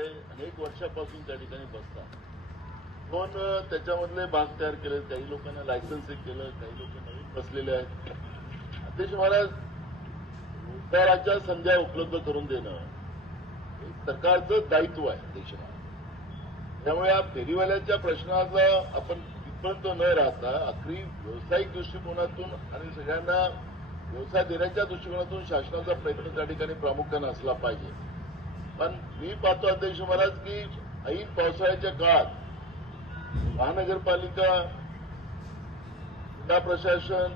अनेक वर्षापासून त्या ठिकाणी बसतात. पण त्याच्यामधले भाग तयार केले काही लोकांना लायसन्स केलं काही लोक नवीन बसलेले आहेत. अध्यक्ष महाराज रोजगाराच्या संध्या उपलब्ध करून देणं हे सरकारचं दायित्व आहे अध्यक्ष महाराज त्यामुळे या फेरीवाल्याच्या प्रश्नाचा आपण तिथपर्यंत न राहता अखरी व्यावसायिक दृष्टिकोनातून आणि सगळ्यांना व्यवसाय देण्याच्या दृष्टिकोनातून शासनाचा प्रयत्न त्या ठिकाणी प्रामुख्यानं असला पाहिजे. पण मी पाहतो अध्यक्ष महाराज की ऐन पावसाळ्याच्या काळात महानगरपालिका जिल्हा प्रशासन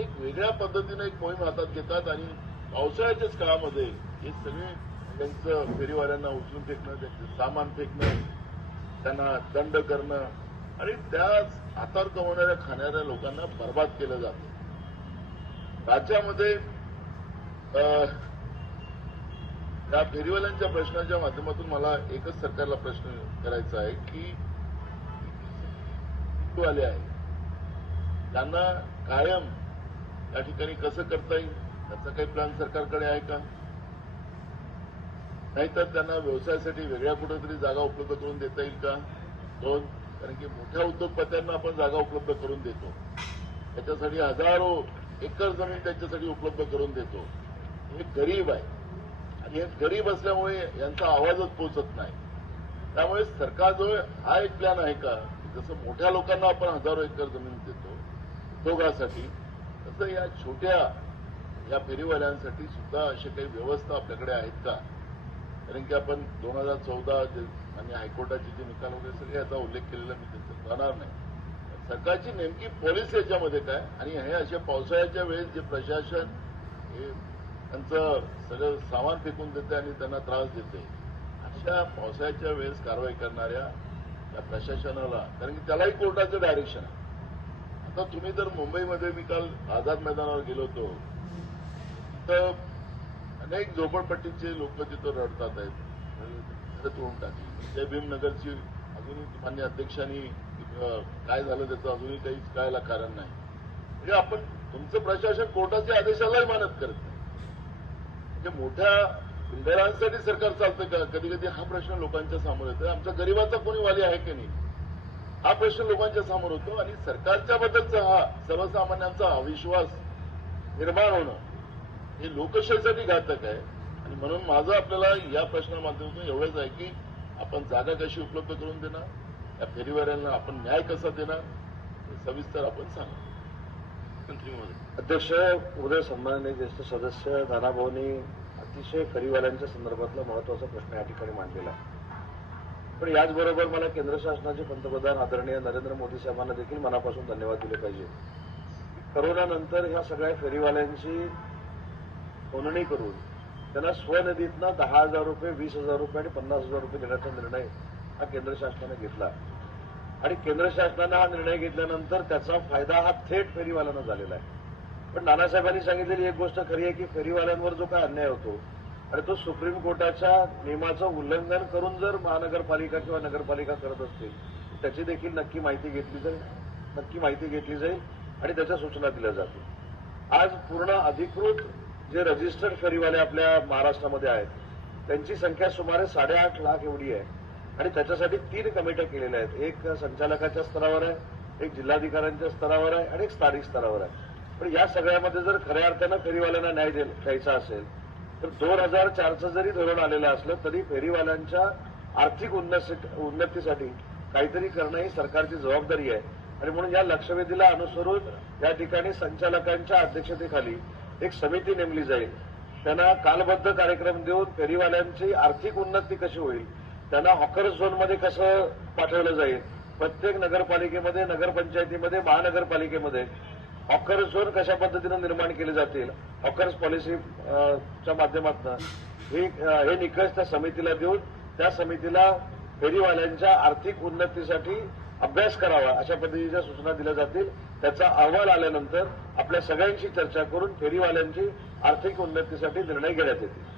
एक वेगळ्या पद्धतीने एक मोहीम हातात घेतात आणि पावसाळ्याच्याच काळामध्ये हे सगळे त्यांचं फेरीवाल्यांना उचलून फेकणं त्यांचं सामान फेकणं त्यांना दंड करणं आणि त्या हातावर कमवणाऱ्या खाणाऱ्या लोकांना बर्बाद केलं जातं. राज्यामध्ये या फेरीवाल्यांच्या प्रश्नाच्या माध्यमातून मला एकच सरकारला प्रश्न करायचा आहे की वाले आहे. त्यांना कायम या ठिकाणी कसं करता येईल त्याचा काही प्लॅन सरकारकडे आहे का? नाहीतर त्यांना व्यवसायासाठी वेगळ्या कुठेतरी जागा उपलब्ध करून देता येईल का? दोन कारण की मोठ्या उद्योगपत्यांना आपण जागा उपलब्ध करून देतो. त्याच्यासाठी हजारो एकर जमीन त्यांच्यासाठी उपलब्ध करून देतो. हे गरीब आहे. हे गरीब असल्यामुळे यांचा आवाजच पोचत नाही. त्यामुळे सरकारजवळ हा एक प्लॅन आहे का? जसं मोठ्या लोकांना आपण हजारो एकर जमीन देतो उद्योगासाठी तसं या छोट्या या फेरीवाल्यांसाठी सुद्धा अशा काही व्यवस्था आपल्याकडे आहेत का? कारण की आपण दोन हजार चौदा आणि हायकोर्टाचे जे निकाल वगैरे सगळे याचा उल्लेख केलेला मी त्याच्यात जाणार नाही. सरकारची नेमकी पॉलिसी याच्यामध्ये काय? आणि हे अशा पावसाळ्याच्या वेळेस जे प्रशासन हे त्यांचं सगळं सामान फेकून देते आणि त्यांना त्रास देते. अशा पावसाळ्याच्या वेळेस कारवाई करणाऱ्या त्या प्रशासनाला कारण की त्यालाही कोर्टाचं डायरेक्शन आहे. आता तुम्ही जर मुंबईमध्ये मी काल आझाद मैदानावर गेलो होतो तर अनेक झोपडपट्टीचे लोक तिथं रडतात आहेत. तोडून टाकली. जय भीमनगरची अजूनही मान्य अध्यक्षांनी काय झालं त्याचं अजूनही काहीच कळायला कारण नाही. म्हणजे आपण तुमचं प्रशासन कोर्टाच्या आदेशालाही मानत करत नाही. म्हणजे मोठ्या बिल्डरांसाठी सरकार चालतं का? कधी कधी हा प्रश्न लोकांच्या समोर येतो. आमच्या गरीबाचा कोणी वाली आहे की नाही? हा प्रश्न लोकांच्या समोर होतो आणि सरकारच्या बद्दलचा हा सर्वसामान्यांचा अविश्वास निर्माण होणं हे लोकशाहीसाठी घातक आहे. आणि म्हणून माझं आपल्याला या प्रश्ना माध्यमातून एवढंच आहे की आपण जागा कशी उपलब्ध करून देणार? या फेरीवाल्यांना आपण न्याय कसा देणार? हे सविस्तर आपण सांगा महोदय अध्यक्ष उदय सन्माननीय ज्येष्ठ सदस्य दानाभाऊनी अतिशय फरीवाल्यांच्या संदर्भातला महत्त्वाचा प्रश्न या ठिकाणी मांडलेला आहे. पण याचबरोबर मला केंद्र शासनाचे पंतप्रधान आदरणीय नरेंद्र मोदी साहेबांना देखील मनापासून धन्यवाद दिले पाहिजे. करोनानंतर ह्या सगळ्या फेरीवाल्यांची नोंदणी करून त्यांना स्वनिधीतनं दहा हजार रुपये वीस हजार रुपये आणि पन्नास हजार रुपये देण्याचा निर्णय हा केंद्र शासनाने घेतला आणि केंद्र शासनानं हा निर्णय घेतल्यानंतर त्याचा फायदा हा थेट फेरीवाल्यांना झालेला आहे. पण नानासाहेबांनी सांगितलेली एक गोष्ट खरी आहे की फेरीवाल्यांवर जो काय अन्याय होतो आणि तो सुप्रीम कोर्टाच्या नियमाचं उल्लंघन करून जर महानगरपालिका किंवा नगरपालिका करत असतील त्याची देखील नक्की माहिती घेतली जाईल नक्की माहिती घेतली जाईल आणि त्याच्या सूचना दिल्या जातील. आज पूर्ण अधिकृत जे रजिस्टर्ड फेरीवाले आपल्या महाराष्ट्रामध्ये आहेत त्यांची संख्या सुमारे साडेआठ लाख एवढी आहे. आणि त्याच्यासाठी तीन कमिट्या केलेल्या आहेत. एक संचालकाच्या स्तरावर आहे एक जिल्हाधिकाऱ्यांच्या स्तरावर आहे आणि एक स्थानिक स्तरावर आहे. पण या सगळ्यामध्ये जर खऱ्या अर्थानं फेरीवाल्यांना न्याय दे- द्यायचा असेल तर दोन हजार चारचं जरी धोरण आलेलं असलं तरी फेरीवाल्यांच्या आर्थिक उन्नती- उन्नतीसाठी काहीतरी करणं ही सरकारची जबाबदारी आहे. आणि म्हणून या लक्षवेधीला अनुसरून या ठिकाणी संचालकांच्या अध्यक्षतेखाली एक समिती नेमली जाईल. त्यांना कालबद्ध कार्यक्रम देऊन फेरीवाल्यांची आर्थिक उन्नती कशी होईल त्यांना हॉकर झोनमध्ये कसं पाठवलं जाईल? प्रत्येक नगरपालिकेमध्ये नगरपंचायतीमध्ये महानगरपालिकेमध्ये हॉकर झोन कशा पद्धतीनं निर्माण केले जातील? हॉकर्स पॉलिसी च्या माध्यमातून. हे हे निकष त्या समितीला देऊन त्या समितीला फेरीवाल्यांच्या आर्थिक उन्नतीसाठी अभ्यास करावा अशा पद्धतीच्या सूचना दिल्या जातील. त्याचा अहवाल आल्यानंतर आपल्या सगळ्यांशी चर्चा करून फेरीवाल्यांची आर्थिक उन्नतीसाठी निर्णय घेण्यात येतील.